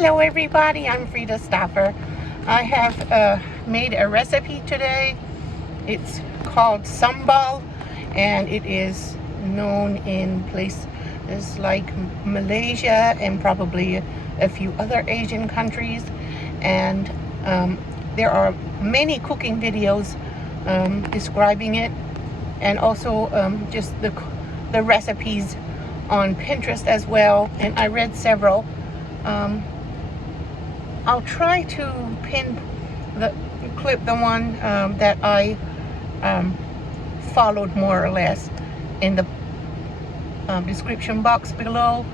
Hello everybody, I'm Frida Staffer. I have made a recipe today. It's called Sambal, and it is known in places like Malaysia and probably a few other Asian countries. And there are many cooking videos describing it, and also just the recipes on Pinterest as well. And I read several. I'll try to clip the one that I followed more or less in the description box below.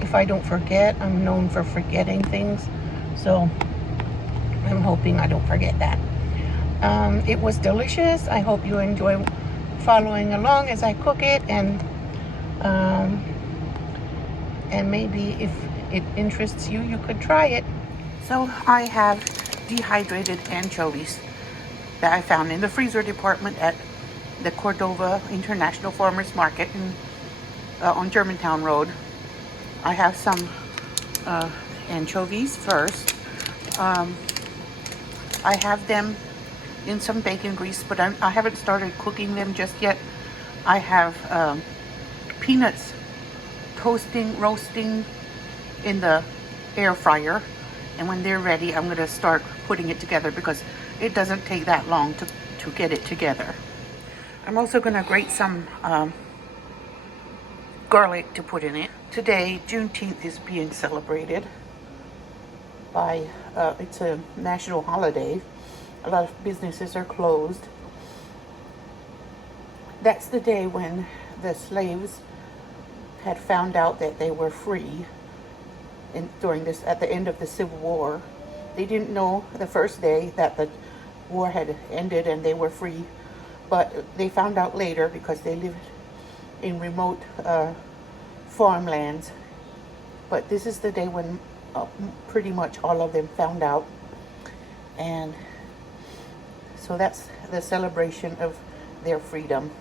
If I don't forget, I'm known for forgetting things, so I'm hoping I don't forget that. It was delicious. I hope you enjoy following along as I cook it, and maybe if it interests you, you could try it. So I have dehydrated anchovies that I found in the freezer department at the Cordova International Farmers Market on Germantown Road. I have some anchovies first. I have them in some bacon grease, but I haven't started cooking them just yet. I have peanuts roasting in the air fryer, and when they're ready, I'm going to start putting it together because it doesn't take that long to get it together. I'm also going to grate some garlic to put in it. Today, Juneteenth is being celebrated by, it's a national holiday. A lot of businesses are closed. That's the day when the slaves had found out that they were free at the end of the Civil War. They didn't know the first day that the war had ended and they were free, but they found out later because they lived in remote farmlands. But this is the day when pretty much all of them found out, and so that's the celebration of their freedom.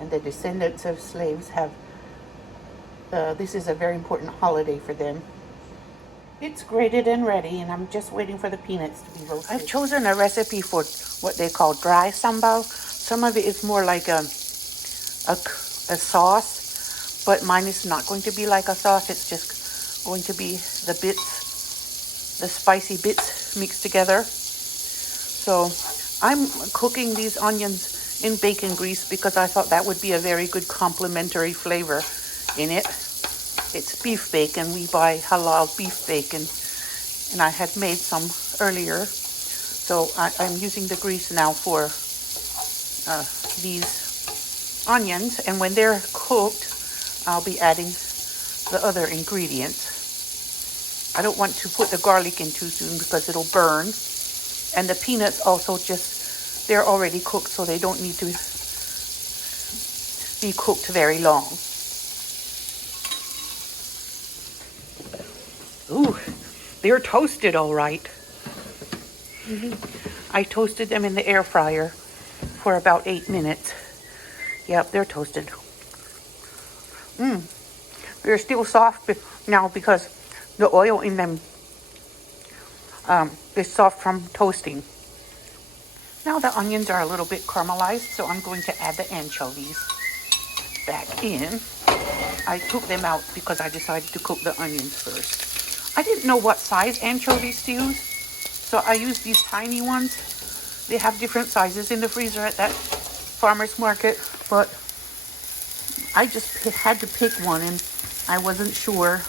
And the descendants of slaves have this is a very important holiday for them. It's grated and ready, and I'm just waiting for the peanuts to be roasted. I've chosen a recipe for what they call dry sambal. Some of it is more like a sauce, but mine is not going to be like a sauce. It's just going to be the spicy bits mixed together. So I'm cooking these onions in bacon grease because I thought that would be a very good complementary flavor in it. It's beef bacon. We buy halal beef bacon, and I had made some earlier, so I'm using the grease now for these onions, and when they're cooked, I'll be adding the other ingredients. I don't want to put the garlic in too soon because it'll burn, and the peanuts also they're already cooked, so they don't need to be cooked very long. Ooh, they're toasted all right. I toasted them in the air fryer for about 8 minutes. Yep, they're toasted. They're still soft now because the oil in them is soft from toasting. Now the onions are a little bit caramelized, so I'm going to add the anchovies back in. I took them out because I decided to cook the onions first. I didn't know what size anchovies to use, so I used these tiny ones. They have different sizes in the freezer at that farmer's market, but I just had to pick one, and I wasn't sure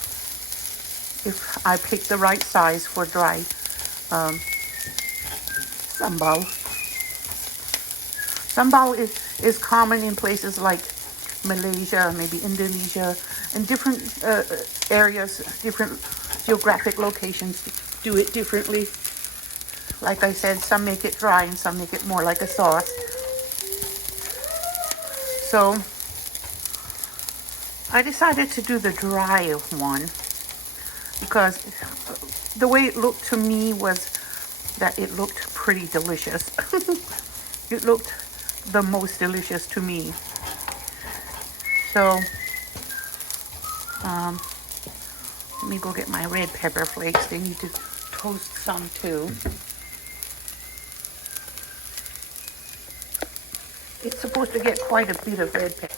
if I picked the right size for dry sambal. Sambal is common in places like Malaysia, maybe Indonesia, and different areas, different geographic locations do it differently. Like I said, some make it dry and some make it more like a sauce. So I decided to do the dry one because the way it looked to me was that it looked pretty delicious. It looked the most delicious to me. So Let me go get my red pepper flakes. They need to toast some too. It's supposed to get quite a bit of red pepper.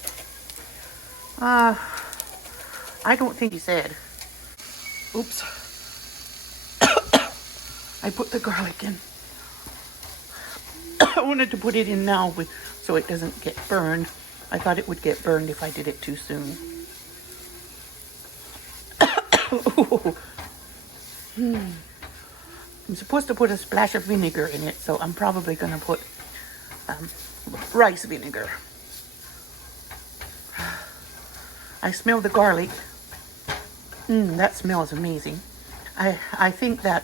I don't think he said. Oops. I put the garlic in. I wanted to put it in now so it doesn't get burned. I thought it would get burned if I did it too soon. I'm supposed to put a splash of vinegar in it, so I'm probably going to put rice vinegar. I smell the garlic. That smells amazing. I think that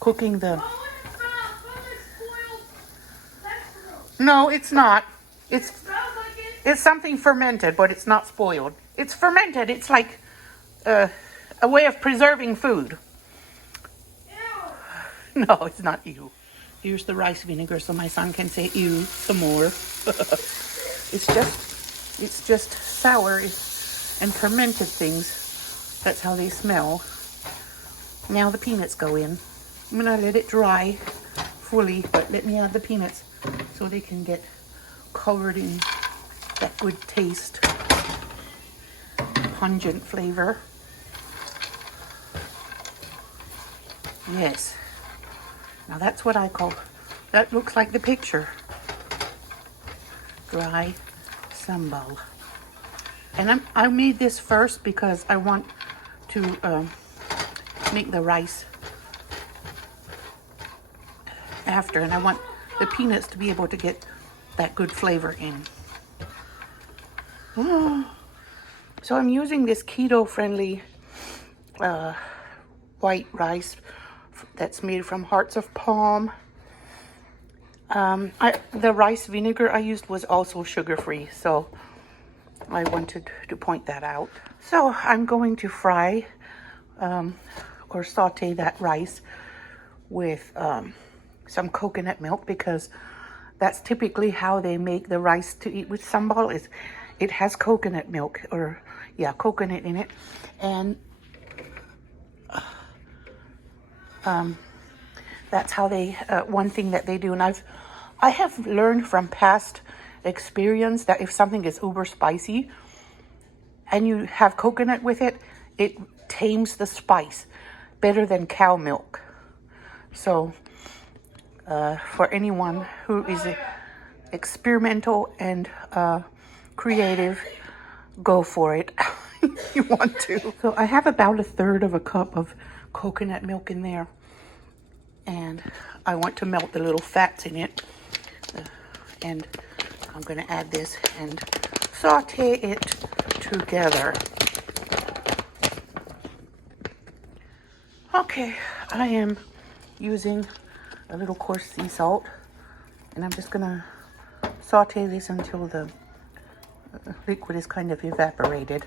cooking the... No, it's not. It's something fermented, but it's not spoiled. It's fermented. It's like a way of preserving food. Ew. No, it's not ew. Here's the rice vinegar so my son can say ew some more. It's just sour and fermented things. That's how they smell. Now the peanuts go in. I'm gonna let it dry fully, but let me add the peanuts so they can get covered in that good taste, pungent flavor. Yes. Now that's what I call, that looks like the picture. Dry sambal. And I made this first because I want to make the rice after, and I want the peanuts to be able to get that good flavor in. So I'm using this keto-friendly white rice that's made from hearts of palm. The rice vinegar I used was also sugar-free, so I wanted to point that out. So I'm going to fry or saute that rice with some coconut milk, because that's typically how they make the rice to eat with sambal. Is it has coconut milk, or coconut in it, and that's how they one thing that they do. And I have learned from past experience that if something is uber spicy and you have coconut with it, it tames the spice better than cow milk. So for anyone who is experimental and creative, go for it. You want to. So I have about 1/3 of a cup of coconut milk in there, and I want to melt the little fats in it, and I'm going to add this and saute it together. Okay, I am using a little coarse sea salt, and I'm just going to saute this until the liquid is kind of evaporated.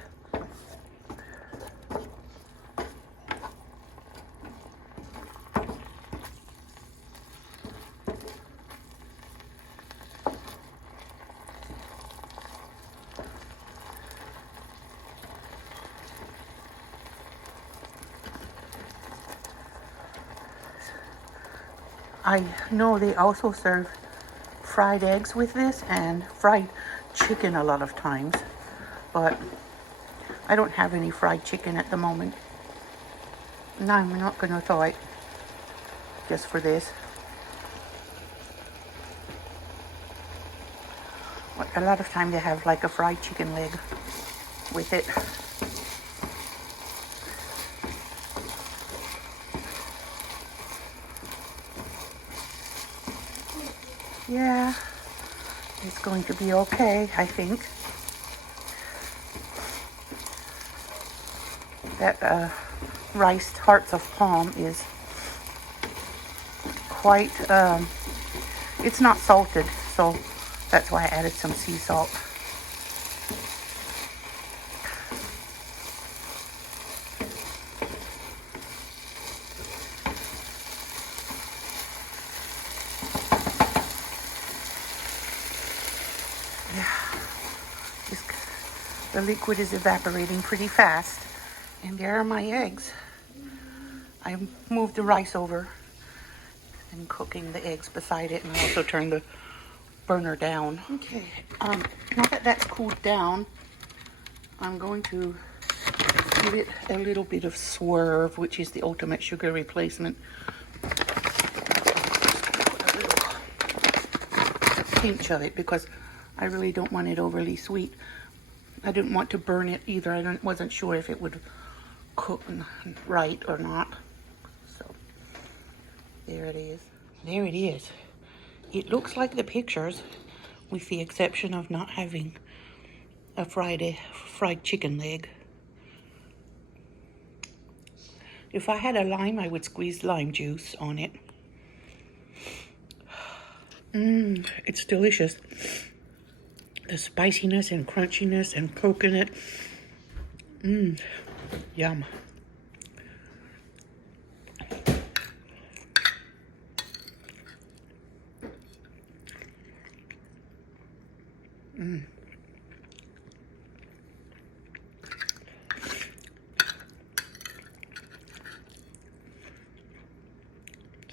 I know they also serve fried eggs with this and fried chicken a lot of times, but I don't have any fried chicken at the moment. No, I'm not going to thaw it just for this. But a lot of time they have like a fried chicken leg with it. Yeah, it's going to be okay, I think. That rice hearts of palm is quite, it's not salted, so that's why I added some sea salt. The liquid is evaporating pretty fast, and there are my eggs. I moved the rice over and cooking the eggs beside it, and I also turned the burner down. Okay, now that that's cooled down, I'm going to give it a little bit of swerve, which is the ultimate sugar replacement. Put a little pinch of it because I really don't want it overly sweet. I didn't want to burn it either. I wasn't sure if it would cook right or not. So there it is. There it is. It looks like the pictures, with the exception of not having a fried chicken leg. If I had a lime, I would squeeze lime juice on it. It's delicious. The spiciness and crunchiness and coconut. Yum.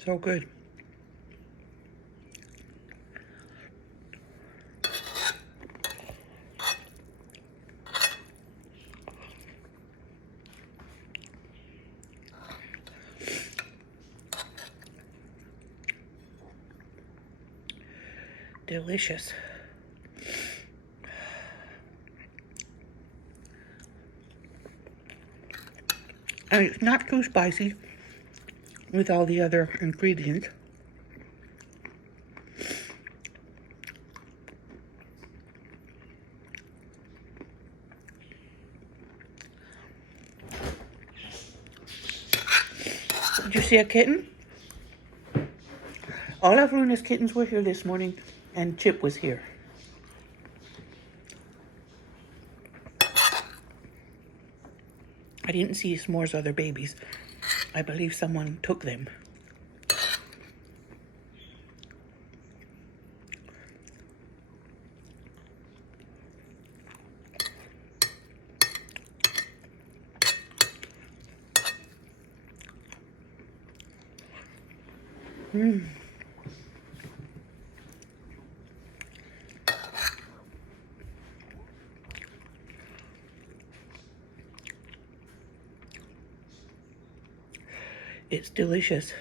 So good. Delicious. And it's not too spicy with all the other ingredients. Did you see a kitten? All of Luna's kittens were here this morning, and Chip was here. I didn't see S'more's other babies. I believe someone took them. It's delicious.